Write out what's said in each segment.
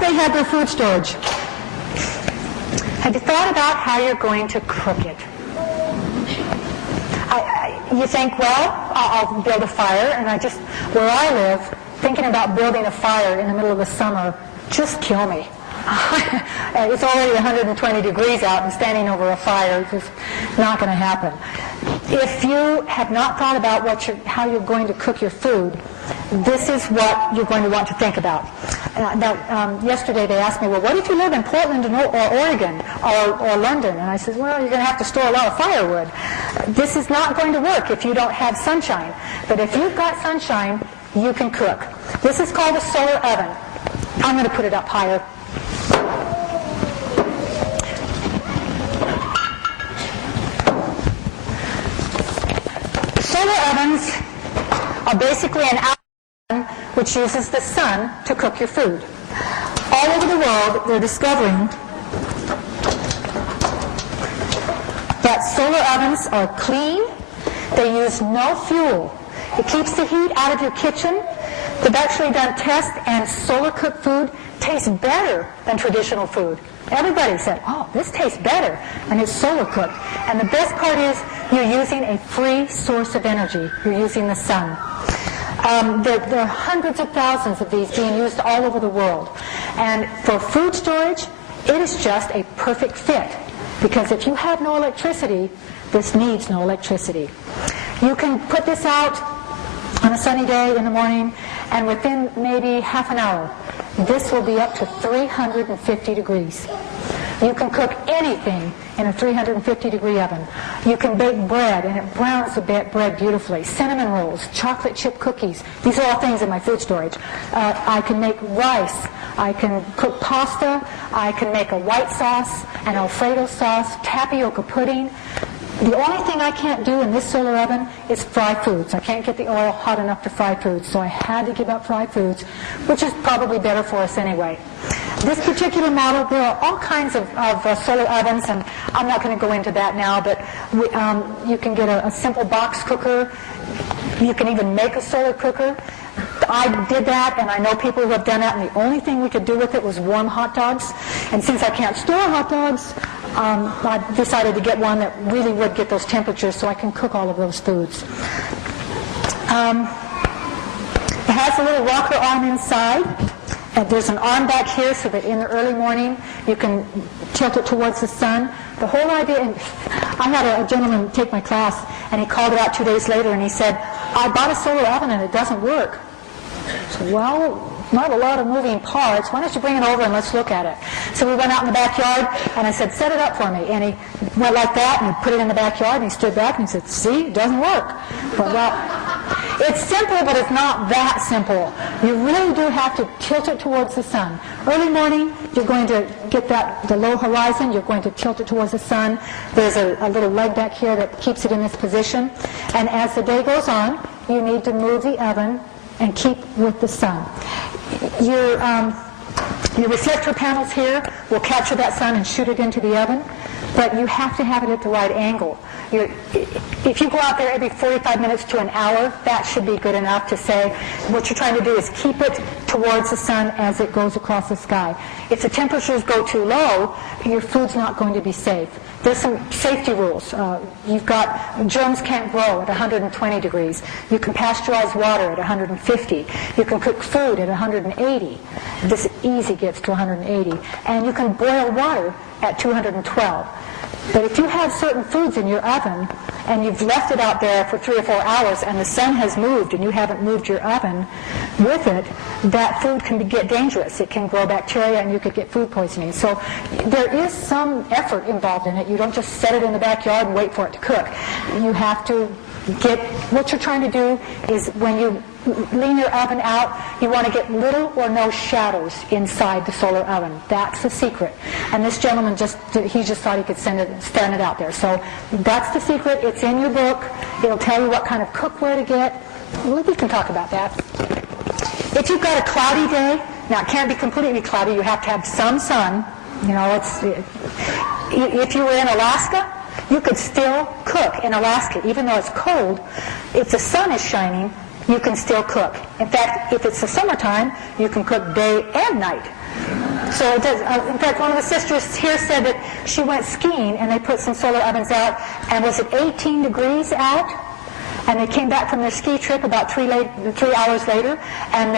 they have their food storage. Have you thought about how you're going to cook it? You think, well, I'll build a fire, and where I live, thinking about building a fire in the middle of the summer, just kill me. It's already 120 degrees out, and standing over a fire is just not going to happen. If you have not thought about how you're going to cook your food, this is what you're going to want to think about. Yesterday they asked me, well, what if you live in Portland or Oregon or London? And I said, well, you're going to have to store a lot of firewood. This is not going to work if you don't have sunshine. But if you've got sunshine, you can cook. This is called a solar oven. I'm going to put it up higher. Solar ovens are basically an oven which uses the sun to cook your food. All over the world, they're discovering that solar ovens are clean. They use no fuel. It keeps the heat out of your kitchen. They've actually done tests, and solar-cooked food tastes better than traditional food. Everybody said, oh, this tastes better, and it's solar-cooked. And the best part is you're using a free source of energy. You're using the sun. There are hundreds of thousands of these being used all over the world. And for food storage, it is just a perfect fit. Because if you have no electricity, this needs no electricity. You can put this out on a sunny day in the morning, and within maybe half an hour, this will be up to 350 degrees. You can cook anything in a 350-degree oven. You can bake bread, and it browns the bread beautifully. Cinnamon rolls, chocolate chip cookies. These are all things in my food storage. I can make rice. I can cook pasta. I can make a white sauce, an Alfredo sauce, tapioca pudding. The only thing I can't do in this solar oven is fry foods. I can't get the oil hot enough to fry foods, so I had to give up fried foods, which is probably better for us anyway. This particular model, there are all kinds of solar ovens, and I'm not going to go into that now, but you can get a simple box cooker. You can even make a solar cooker. I did that, and I know people who have done that, and the only thing we could do with it was warm hot dogs. And since I can't store hot dogs, I decided to get one that really would get those temperatures so I can cook all of those foods. It has a little rocker arm inside. And there's an arm back here so that in the early morning you can tilt it towards the sun. The whole idea, and I had a gentleman take my class, and he called it out 2 days later, and he said, I bought a solar oven and it doesn't work. I said, well, not a lot of moving parts. Why don't you bring it over and let's look at it? So we went out in the backyard, and I said, set it up for me. And he went like that, and he put it in the backyard, and he stood back, and he said, see, it doesn't work. But, well, it's simple, but it's not that simple. You really do have to tilt it towards the sun. Early morning, you're going to get the low horizon. You're going to tilt it towards the sun. There's a little leg back here that keeps it in this position. And as the day goes on, you need to move the oven and keep with the sun. Your reflector panels here will capture that sun and shoot it into the oven, but you have to have it at the right angle. If you go out there every 45 minutes to an hour, that should be good enough to say what you're trying to do is keep it towards the sun as it goes across the sky. If the temperatures go too low, your food's not going to be safe. There's some safety rules. You've got germs can't grow at 120 degrees. You can pasteurize water at 150. You can cook food at 180. This easy gets to 180. And you can boil water at 212. But if you have certain foods in your oven and you've left it out there for 3 or 4 hours and the sun has moved and you haven't moved your oven with it, that food can get dangerous. It can grow bacteria and you could get food poisoning. So there is some effort involved in it. You don't just set it in the backyard and wait for it to cook. You have to what you're trying to do is when you lean your oven out, you want to get little or no shadows inside the solar oven. That's the secret. And this gentleman just thought he could stand it out there. So that's the secret. It's in your book. It'll tell you what kind of cookware to get. We can talk about that. If you've got a cloudy day, now it can't be completely cloudy. You have to have some sun. You know, if you were in Alaska, you could still cook in Alaska, even though it's cold. If the sun is shining, you can still cook. In fact, if it's the summertime, you can cook day and night. So it does. In fact, one of the sisters here said that she went skiing and they put some solar ovens out, and was it 18 degrees out? And they came back from their ski trip about 3 hours later, and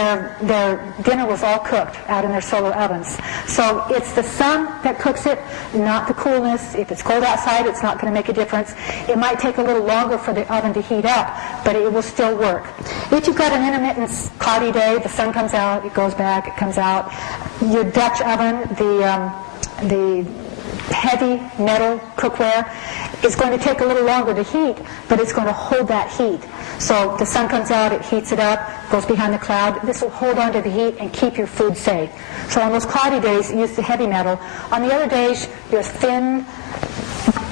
their dinner was all cooked out in their solar ovens. So it's the sun that cooks it, not the coolness. If it's cold outside, it's not going to make a difference. It might take a little longer for the oven to heat up, but it will still work. If you've got an intermittent cloudy day, the sun comes out, it goes back, it comes out. Your Dutch oven, the heavy metal cookware, is going to take a little longer to heat, but it's going to hold that heat. So the sun comes out, it heats it up, goes behind the cloud. This will hold on to the heat and keep your food safe. So on those cloudy days, use the heavy metal. On the other days, your thin,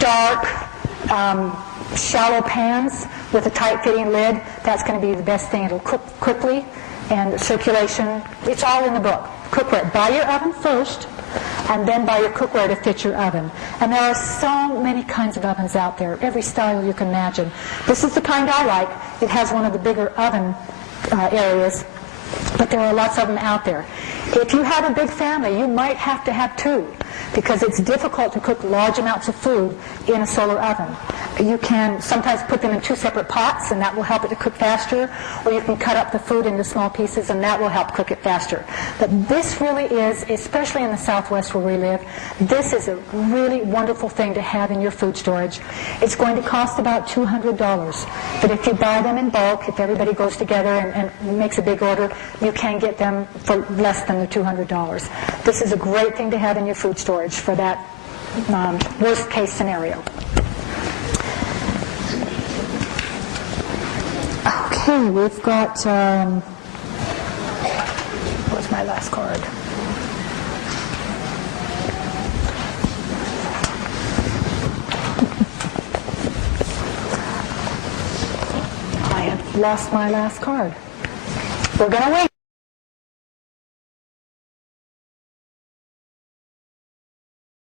dark, shallow pans with a tight-fitting lid. That's going to be the best thing. It'll cook quickly, and circulation, it's all in the book. Cookware. Buy your oven first, and then buy your cookware to fit your oven. And there are so many kinds of ovens out there, every style you can imagine. This is the kind I like. It has one of the bigger oven areas, but there are lots of them out there. If you have a big family, you might have to have two, because it's difficult to cook large amounts of food in a solar oven. You can sometimes put them in two separate pots, and that will help it to cook faster, or you can cut up the food into small pieces, and that will help cook it faster. But this really is, especially in the Southwest where we live, this is a really wonderful thing to have in your food storage. It's going to cost about $200, but if you buy them in bulk, if everybody goes together and makes a big order, you can get them for less than the $200. This is a great thing to have in your food storage for that worst case scenario. Okay, we've got, what's my last card? I have lost my last card. We're going to wait.